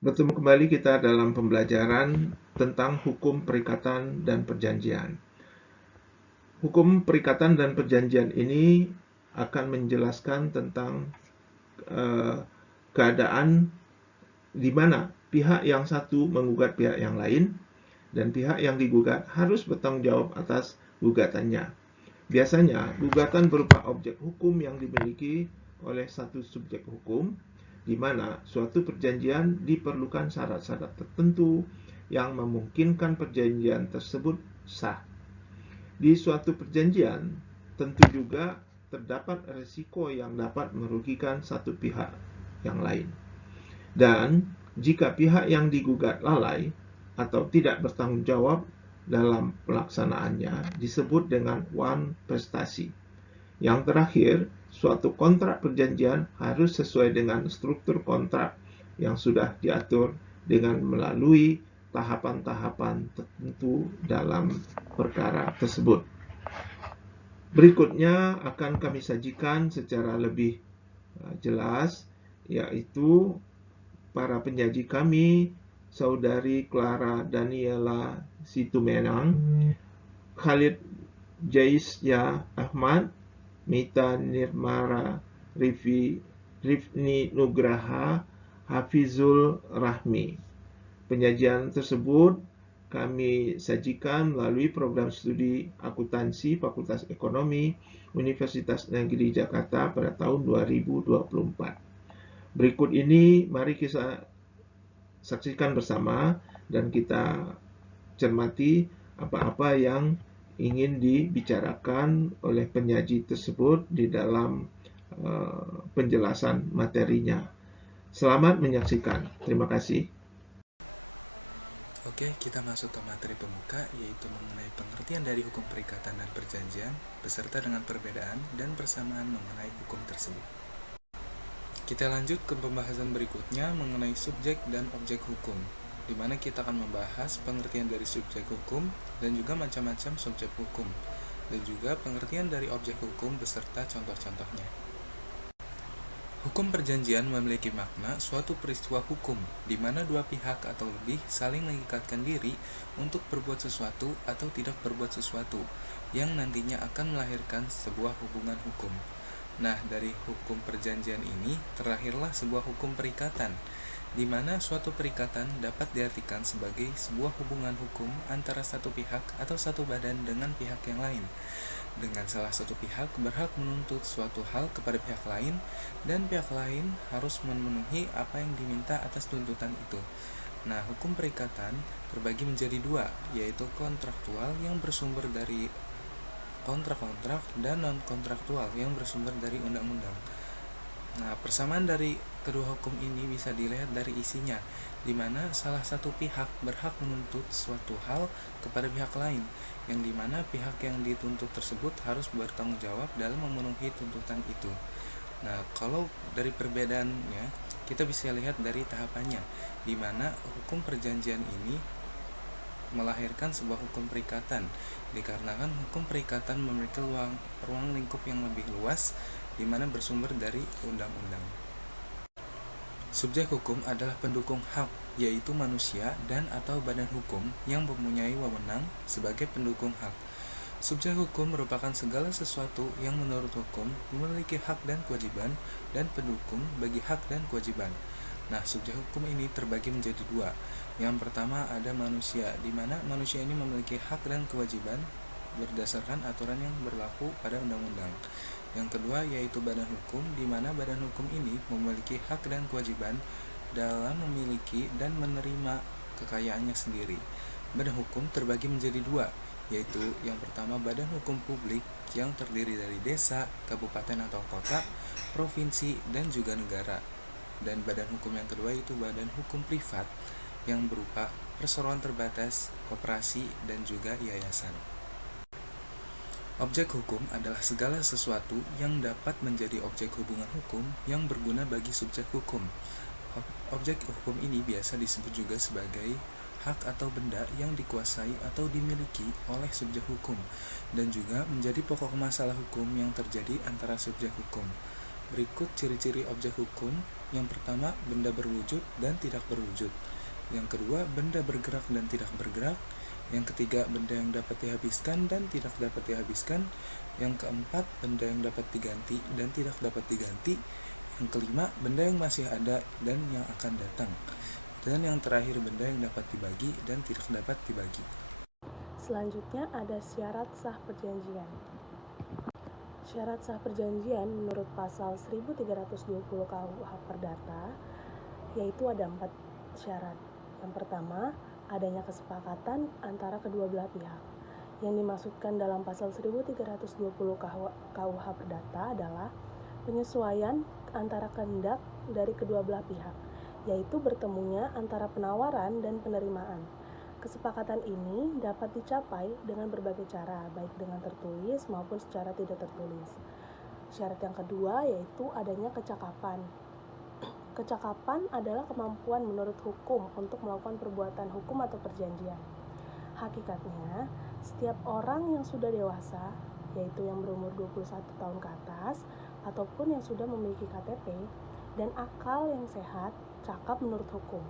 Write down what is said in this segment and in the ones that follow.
Bertemu kembali kita dalam pembelajaran tentang hukum perikatan dan perjanjian. Hukum perikatan dan perjanjian ini akan menjelaskan tentang keadaan di mana pihak yang satu menggugat pihak yang lain dan pihak yang digugat harus bertanggung jawab atas gugatannya. Biasanya, gugatan berupa objek hukum yang dimiliki oleh satu subjek hukum, di mana suatu perjanjian diperlukan syarat-syarat tertentu yang memungkinkan perjanjian tersebut sah. Di suatu perjanjian, tentu juga terdapat risiko yang dapat merugikan satu pihak yang lain. Dan jika pihak yang digugat lalai atau tidak bertanggung jawab dalam pelaksanaannya disebut dengan wan prestasi. Yang terakhir, suatu kontrak perjanjian harus sesuai dengan struktur kontrak yang sudah diatur dengan melalui tahapan-tahapan tertentu dalam perkara tersebut. Berikutnya akan kami sajikan secara lebih jelas, yaitu para penyaji kami, Saudari Clara Daniela Situmenang, Khalid Jaisya Ahmad, Mita Nirmara Rifni Nugraha, Hafizul Rahmi. Penyajian tersebut kami sajikan melalui program studi akuntansi Fakultas Ekonomi Universitas Negeri Jakarta pada tahun 2024. Berikut ini mari kita saksikan bersama dan kita cermati apa-apa yang ingin dibicarakan oleh penyaji tersebut di dalam penjelasan materinya. Selamat menyaksikan. Terima kasih. Oke, kita masuk ke materi pembuka, yaitu mengenai pengertian dari hukum perikatan dan perjanjian, beserta dengan perbedaan dan persamaan mengenai hukum tersebut. Kita lanjut ke pembahasan berikutnya mengenai subjek dan objek hukum, di mana kita akan membahas pengertian dari subjek hukum dan juga macam-macam subjek hukum, dan juga pengertian dari objek hukum beserta contoh-contohnya. Hukum perjanjian memiliki makna suatu peristiwa hukum, di mana dua pihak atau lebih saling mengikatkan diri untuk berbuat sesuatu atau tidak berbuat sesuatu, yang nantinya akan melahirkan sebuah hubungan hukum. Nah, dari hukum perjanjian ini, terlahirlah sebuah hukum perikatan, di mana suatu perikatan dapat diartikan sebagai sebuah hubungan hukum antara satu pihak atau satu badan dengan pihak yang lain, dengan salah satu pihak berhak menuntut suatu hal kepada pihak lain, dan pihak lain harus memenuhi apa yang diminta atas tuntutan itu. Nah, hukum perikatan terbagi menjadi dua, yaitu kontraktual yang bersumber dari kontrak-kontrak dan non-kontraktual yang bersumber dari undang-undang. Nah, persamaan dari kedua hukum ini bisa dilihat dari isinya, di mana salah satu pihak berhak menuntut suatu hal kepada pihak lain, yang dimana pihak yang dituntut tersebut harus bertanggung jawab dalam memenuhi tuntutan itu. Nah, kalau dari perbedaannya, kita bisa lihat dari tahapannya, di mana hukum perjanjian ini melahirkan sebuah hukum perikatan, dikarenakan hukum perikatan memiliki ruang lingkup yang lebih luas, di mana bersumber dari undang-undang. Subjek hukum adalah pendukung hak, yaitu manusia dan atau badan hukum yang mempunyai wewenang sebagai pendukung hak. Subjek hukum merupakan segala sesuatu yang menurut hukum memiliki hak dan kewajiban, dan pendukung bagi hak dan kewajiban. Nah, subjek hukum ini terbagi menjadi dua. Yang pertama ada manusia, di mana manusia ini memiliki hak dan kewajiban berdasarkan aturan yang berlaku pada undang-undang. Yang kedua yaitu badan hukum, di mana badan hukum ini memiliki hak dan kewajiban dalam memiliki dan menerima kekayaannya sendiri. Badan hukum terbagi menjadi dua, yaitu yang pertama badan hukum publik yang terdiri dari desa, kabupaten atau kota, provinsi, dan juga negara. Dan badan hukum yang kedua itu badan hukum privat yang berupa perseroan terbatas, koperasi, dan juga yayasan. Objek hukum adalah segala sesuatu yang dapat menjadi objek hubungan hukum yang berguna bagi subjek hukum. Objek hukum ini biasa disebut juga sebagai hak atau benda yang dikuasai atau dimiliki oleh subjek hukum, dan juga menjadi pokok masalah hukum yang terjadi antara subjek hukum. Berikut ciri-ciri objek hukum. Yang pertama, benda berwujud dan tidak berwujud. Yang kedua, benda bergerak dan tidak bergerak. Yang ketiga, benda yang dapat dihabiskan dan tidak dapat dihabiskan. Yang keempat, benda yang dapat diganti dan tidak dapat diganti. Yang kelima, benda yang masih ada dan yang akan datang. Dan yang terakhir, benda yang dapat dibagi dan tidak dapat dibagi. Selanjutnya ada syarat sah perjanjian. Syarat sah perjanjian menurut pasal 1320 KUH Perdata yaitu ada 4 syarat. Yang pertama, adanya kesepakatan antara kedua belah pihak. Yang dimaksudkan dalam pasal 1320 KUH Perdata adalah penyesuaian antara kehendak dari kedua belah pihak, yaitu bertemunya antara penawaran dan penerimaan. Kesepakatan ini dapat dicapai dengan berbagai cara, baik dengan tertulis maupun secara tidak tertulis. Syarat yang kedua yaitu adanya kecakapan. Kecakapan adalah kemampuan menurut hukum untuk melakukan perbuatan hukum atau perjanjian. Hakikatnya, setiap orang yang sudah dewasa, yaitu yang berumur 21 tahun ke atas, ataupun yang sudah memiliki KTP, dan akal yang sehat, cakap menurut hukum.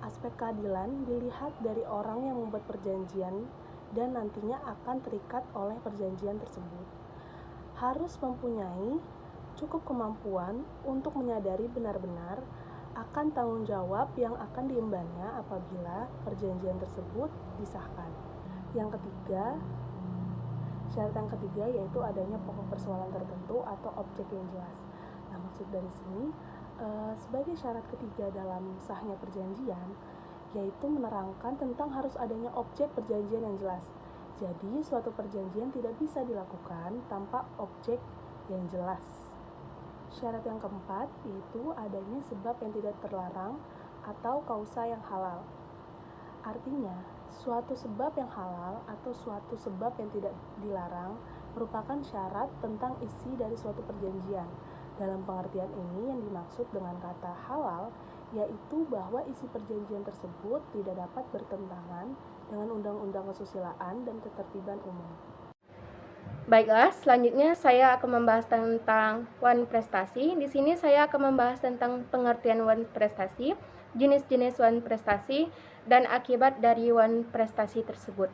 Aspek keadilan dilihat dari orang yang membuat perjanjian dan nantinya akan terikat oleh perjanjian tersebut. Harus mempunyai cukup kemampuan untuk menyadari benar-benar akan tanggung jawab yang akan diembannya apabila perjanjian tersebut disahkan. Yang ketiga, syarat yang ketiga yaitu adanya pokok persoalan tertentu atau objek yang jelas. Nah, maksud dari sini sebagai syarat ketiga dalam sahnya perjanjian yaitu menerangkan tentang harus adanya objek perjanjian yang jelas. Jadi suatu perjanjian tidak bisa dilakukan tanpa objek yang jelas. Syarat yang keempat yaitu adanya sebab yang tidak terlarang atau kausa yang halal. Artinya, suatu sebab yang halal atau suatu sebab yang tidak dilarang merupakan syarat tentang isi dari suatu perjanjian. Dalam pengertian ini yang dimaksud dengan kata halal yaitu bahwa isi perjanjian tersebut tidak dapat bertentangan dengan undang-undang kesusilaan dan ketertiban umum. Baiklah, selanjutnya saya akan membahas tentang wan prestasi. Di sini saya akan membahas tentang pengertian wan prestasi, jenis-jenis wan prestasi, dan akibat dari wan prestasi tersebut.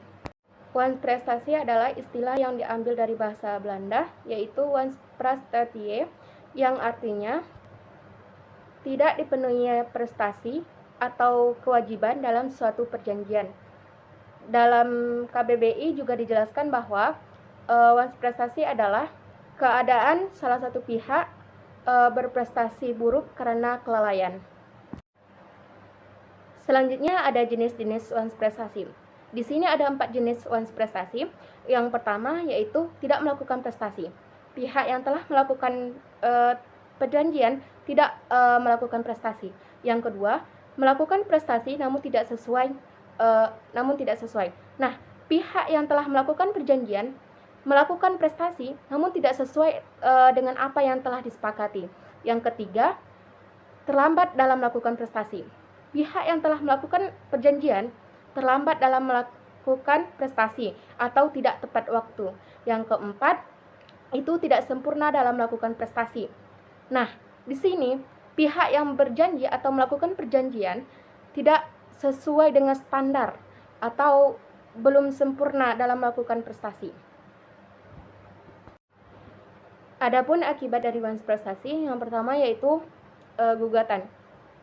Wan prestasi adalah istilah yang diambil dari bahasa Belanda, yaitu wansprestatie, yang artinya tidak dipenuhi prestasi atau kewajiban dalam suatu perjanjian. Dalam KBBI juga dijelaskan bahwa wansprestasi adalah keadaan salah satu pihak berprestasi buruk karena kelalaian. Selanjutnya ada jenis-jenis wansprestasi. Di sini ada 4 jenis wansprestasi. Yang pertama yaitu tidak melakukan prestasi. Pihak yang telah melakukan perjanjian tidak melakukan prestasi. Yang kedua, melakukan prestasi namun tidak sesuai. Nah, pihak yang telah melakukan perjanjian melakukan prestasi namun tidak sesuai dengan apa yang telah disepakati. Yang ketiga, terlambat dalam melakukan prestasi. Pihak yang telah melakukan perjanjian terlambat dalam melakukan prestasi atau tidak tepat waktu. Yang keempat, itu tidak sempurna dalam melakukan prestasi. Nah, di sini pihak yang berjanji atau melakukan perjanjian tidak sesuai dengan standar atau belum sempurna dalam melakukan prestasi. Adapun akibat dari wansprestasi, yang pertama yaitu gugatan.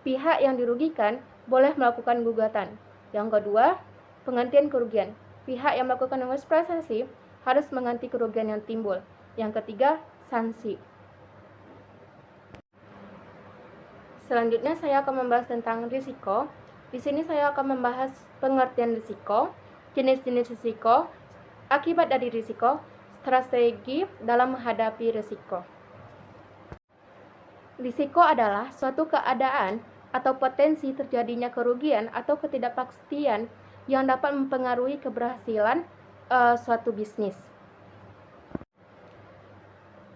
Pihak yang dirugikan boleh melakukan gugatan. Yang kedua, penggantian kerugian. Pihak yang melakukan wansprestasi harus mengganti kerugian yang timbul. Yang ketiga, sanksi. Selanjutnya saya akan membahas tentang risiko. Di sini saya akan membahas pengertian risiko, jenis-jenis risiko, akibat dari risiko, strategi dalam menghadapi risiko. Risiko adalah suatu keadaan atau potensi terjadinya kerugian atau ketidakpastian yang dapat mempengaruhi keberhasilan suatu bisnis.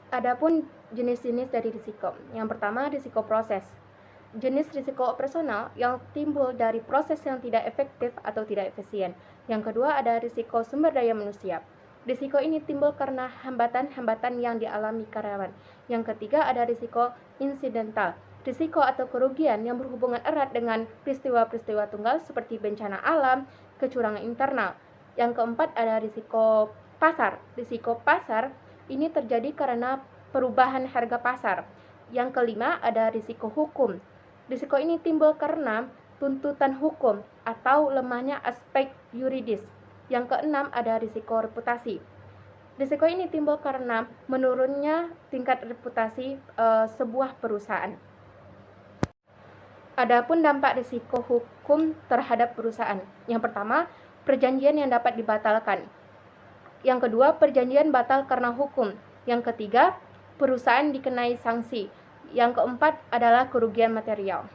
Adapun jenis-jenis dari risiko. Yang pertama, risiko proses. Jenis risiko operasional yang timbul dari proses yang tidak efektif atau tidak efisien. Yang kedua, ada risiko sumber daya manusia. Risiko ini timbul karena hambatan-hambatan yang dialami karyawan. Yang ketiga ada risiko insidental. Risiko atau kerugian yang berhubungan erat dengan peristiwa-peristiwa tunggal seperti bencana alam, kecurangan internal. Yang keempat ada risiko pasar. Risiko pasar ini terjadi karena perubahan harga pasar. Yang kelima ada risiko hukum. Risiko ini timbul karena tuntutan hukum atau lemahnya aspek yuridis. Yang keenam ada risiko reputasi. Risiko ini timbul karena menurunnya tingkat reputasi sebuah perusahaan. Adapun dampak risiko hukum terhadap perusahaan. Yang pertama, perjanjian yang dapat dibatalkan. Yang kedua, perjanjian batal karena hukum. Yang ketiga, perusahaan dikenai sanksi. Yang keempat adalah kerugian material.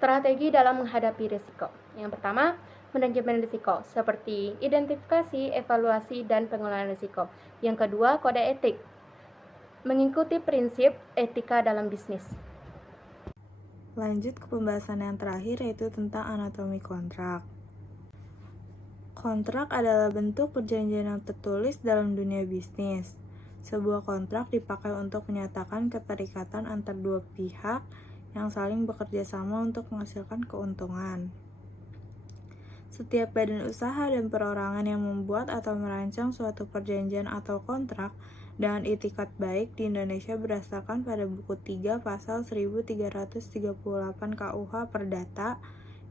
Strategi dalam menghadapi risiko. Yang pertama, manajemen risiko seperti identifikasi, evaluasi, dan pengelolaan risiko. Yang kedua, kode etik. Mengikuti prinsip etika dalam bisnis. Lanjut ke pembahasan yang terakhir, yaitu tentang anatomi kontrak. Kontrak adalah bentuk perjanjian yang tertulis dalam dunia bisnis. Sebuah kontrak dipakai untuk menyatakan keterikatan antar dua pihak yang saling bekerja sama untuk menghasilkan keuntungan. Setiap badan usaha dan perorangan yang membuat atau merancang suatu perjanjian atau kontrak dengan itikat baik di Indonesia berdasarkan pada buku 3 pasal 1338 KUH Perdata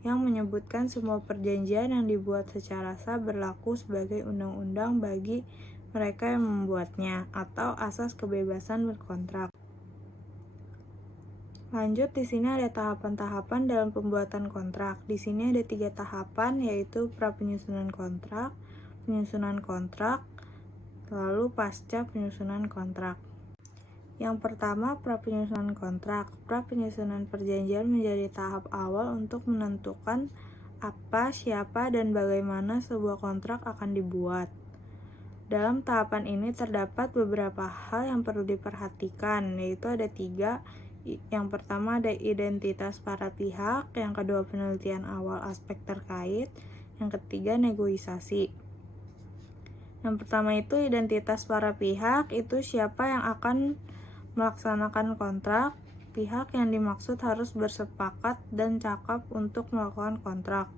yang menyebutkan semua perjanjian yang dibuat secara sah berlaku sebagai undang-undang bagi mereka yang membuatnya atau asas kebebasan berkontrak. Lanjut, di sini ada tahapan-tahapan dalam pembuatan kontrak. Di sini ada 3 tahapan, yaitu pra-penyusunan kontrak, penyusunan kontrak, lalu pasca penyusunan kontrak. Yang pertama, pra-penyusunan kontrak. Pra-penyusunan perjanjian menjadi tahap awal untuk menentukan apa, siapa, dan bagaimana sebuah kontrak akan dibuat. Dalam tahapan ini terdapat beberapa hal yang perlu diperhatikan, yaitu ada 3. Yang pertama ada identitas para pihak, yang kedua penelitian awal aspek terkait, yang ketiga negosiasi. Yang pertama itu identitas para pihak, itu siapa yang akan melaksanakan kontrak. Pihak yang dimaksud harus bersepakat dan cakap untuk melakukan kontrak.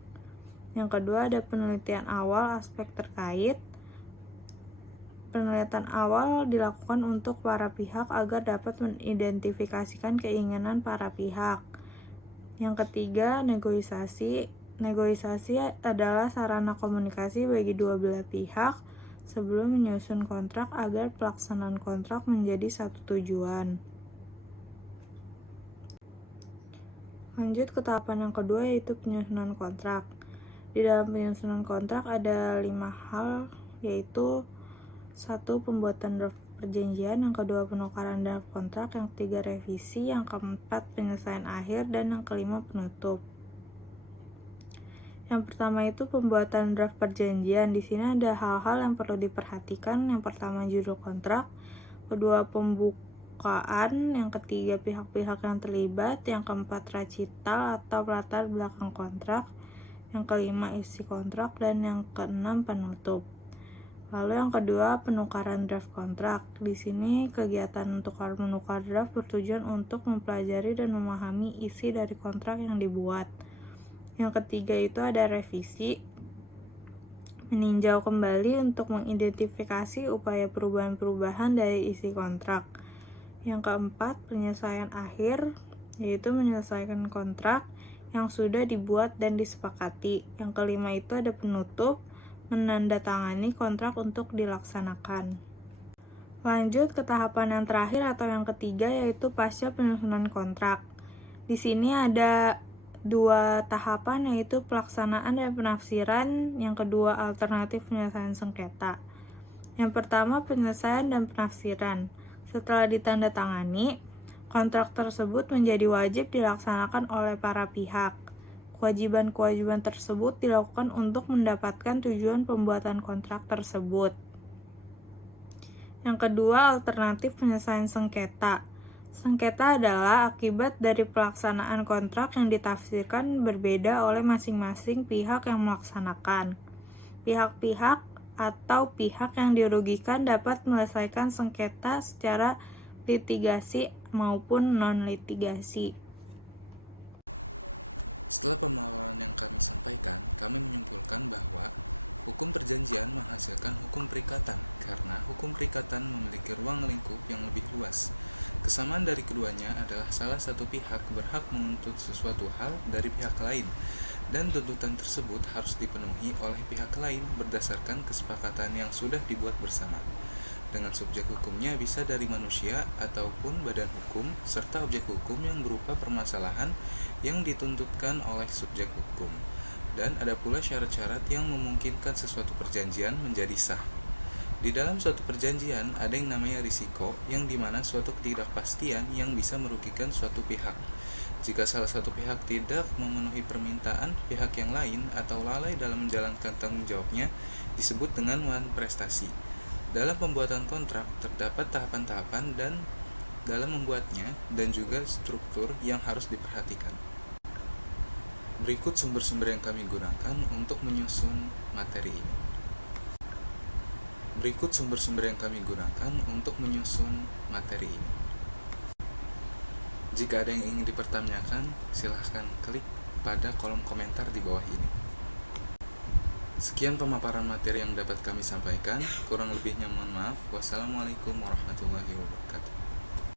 Yang kedua ada penelitian awal aspek terkait. Penelitian awal dilakukan untuk para pihak agar dapat mengidentifikasikan keinginan para pihak. Yang ketiga, negosiasi. Negosiasi adalah sarana komunikasi bagi dua belah pihak sebelum menyusun kontrak agar pelaksanaan kontrak menjadi satu tujuan. Lanjut ke tahapan yang kedua, yaitu penyusunan kontrak. Di dalam penyusunan kontrak ada 5 hal, yaitu 1. Pembuatan draft perjanjian, yang kedua penukaran draft kontrak, yang ketiga revisi, yang keempat penyelesaian akhir, dan yang kelima penutup. Yang pertama itu pembuatan draft perjanjian. Di sini ada hal-hal yang perlu diperhatikan. Yang pertama judul kontrak, kedua pembukaan, yang ketiga pihak-pihak yang terlibat, yang keempat recital atau latar belakang kontrak, yang kelima isi kontrak, dan yang keenam penutup. Lalu yang kedua, penukaran draft kontrak. Di sini kegiatan untuk menukar draft bertujuan untuk mempelajari dan memahami isi dari kontrak yang dibuat. Yang ketiga itu ada revisi, meninjau kembali untuk mengidentifikasi upaya perubahan-perubahan dari isi kontrak. Yang keempat, penyelesaian akhir, yaitu menyelesaikan kontrak yang sudah dibuat dan disepakati. Yang kelima itu ada penutup, menandatangani kontrak untuk dilaksanakan. Lanjut ke tahapan yang terakhir atau yang ketiga, yaitu pasca penyusunan kontrak. Di sini ada 2 tahapan, yaitu pelaksanaan dan penafsiran, yang kedua alternatif penyelesaian sengketa. Yang pertama penyelesaian dan penafsiran. Setelah ditandatangani, kontrak tersebut menjadi wajib dilaksanakan oleh para pihak. Kewajiban-kewajiban tersebut dilakukan untuk mendapatkan tujuan pembuatan kontrak tersebut. Yang kedua, alternatif penyelesaian sengketa. Sengketa adalah akibat dari pelaksanaan kontrak yang ditafsirkan berbeda oleh masing-masing pihak yang melaksanakan. Pihak-pihak atau pihak yang dirugikan dapat menyelesaikan sengketa secara litigasi maupun non-litigasi. Setelah pemaparan yang kami sampaikan, kami menyimpulkan bahwa hukum perjanjian menghasilkan hukum perikatan karena hukum perikatan memiliki ruang lingkup yang lebih luas. Kesamaan dari keduanya adalah salah satu pihak berhak menuntut sesuatu hal dari pihak lain, dan tuntutan tersebut harus dipenuhi oleh pihak lain berdasarkan kesepakatan yang sudah dibuat bersama. Dengan subjek hukumnya bisa dari manusia ataupun badan hukum, serta objek hukum yang berupa permasalahan yang dituntutkan oleh subjek hukum. Dan ada pula syarat-syarat yang memungkinkan sesuatu perjanjian menjadi sah. Di dalam suatu perjanjian ada yang namanya risiko, yang dimana suatu ketidakpastian yang bisa merugikan suatu pihak. Jika salah satu pihak tidak memenuhi permintaan pihak yang lain atau lalai dalam menjalankan tanggung jawabnya, disebut dengan wan prestasi. Dalam pembuatan kontrak terdapat tahapan-tahapan dan dalam membuatnya dan juga struktur yang harus diperhatikan. Berikut sumber-sumber yang kami gunakan untuk menyusun materi ini. Jika ada yang ingin dipertanyakan, silahkan klik pada kolom komentar di bawah ini. Sekian pemaparan materi yang dapat kami sampaikan. Kurang lebihnya mohon maaf. Wassalamualaikum warahmatullahi wabarakatuh.